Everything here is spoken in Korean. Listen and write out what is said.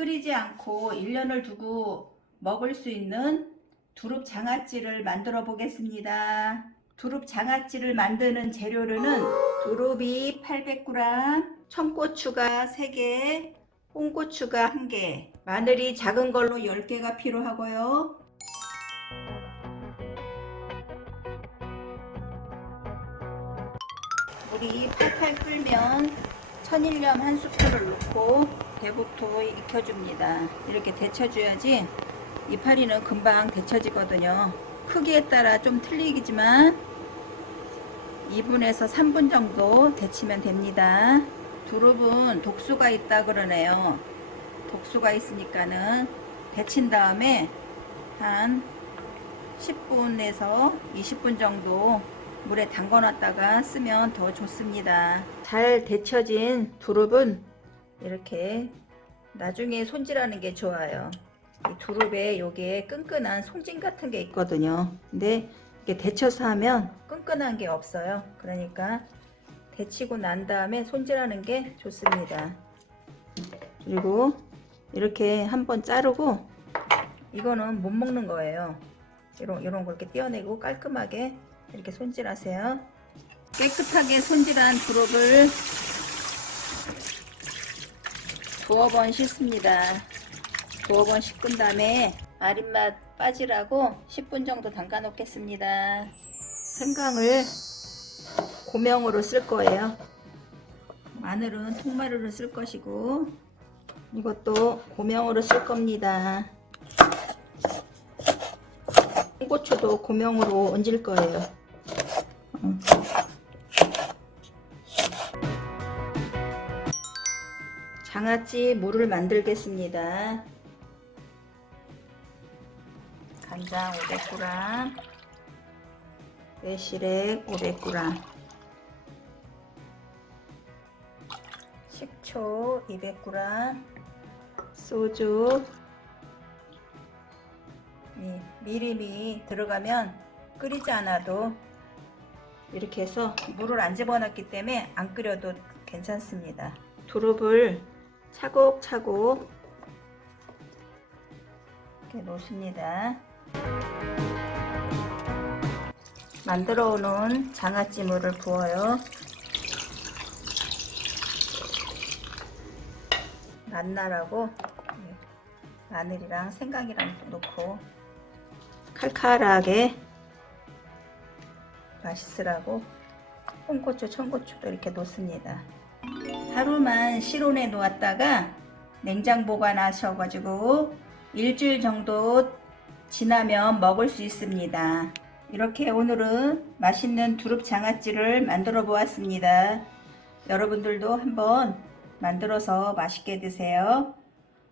끓이지 않고 1년을 두고 먹을 수 있는 두릅 장아찌를 만들어 보겠습니다. 두릅 장아찌를 만드는 재료로는 두릅이 800g, 청고추가 3개, 홍고추가 1개, 마늘이 작은 걸로 10개가 필요하고요. 물이 팔팔 끓면 천일염 한 스푼을 넣고 대부터 익혀줍니다. 이렇게 데쳐줘야지 이파리는 금방 데쳐지거든요. 크기에 따라 좀 틀리지만 2분에서 3분 정도 데치면 됩니다. 두릅은 독수가 있다 그러네요. 독수가 있으니까는 데친 다음에 한 10분에서 20분 정도 물에 담궈 놨다가 쓰면 더 좋습니다. 잘 데쳐진 두릅은 이렇게 나중에 손질하는 게 좋아요. 이 두릅에 요게 끈끈한 송진 같은 게 있거든요. 근데 이게 데쳐서 하면 끈끈한 게 없어요. 그러니까 데치고 난 다음에 손질하는 게 좋습니다. 그리고 이렇게 한번 자르고 이거는 못 먹는 거예요. 이런 이런 거 이렇게 떼어내고 깔끔하게 이렇게 손질하세요. 깨끗하게 손질한 두릅을 두어 번 씻습니다. 두어 번 씻은 다음에 아린맛 빠지라고 10분 정도 담가 놓겠습니다. 생강을 고명으로 쓸 거예요. 마늘은 통마루로 쓸 것이고 이것도 고명으로 쓸 겁니다. 홍고추도 고명으로 얹을 거예요. 장아찌 물을 만들겠습니다. 간장 500g, 매실액 500g, 식초 200g, 소주 이 미림이 들어가면 끓이지 않아도 이렇게 해서 물을 안 집어넣기 때문에 안 끓여도 괜찮습니다. 두릅을 차곡차곡 이렇게 놓습니다. 만들어 놓은 장아찌물을 부어요. 맛나라고 마늘이랑 생강이랑 넣고 칼칼하게 맛있으라고 홍고추, 청고추도 이렇게 놓습니다. 하루만 실온에 놓았다가 냉장 보관하셔가지고 일주일 정도 지나면 먹을 수 있습니다. 이렇게 오늘은 맛있는 두릅 장아찌를 만들어 보았습니다. 여러분들도 한번 만들어서 맛있게 드세요.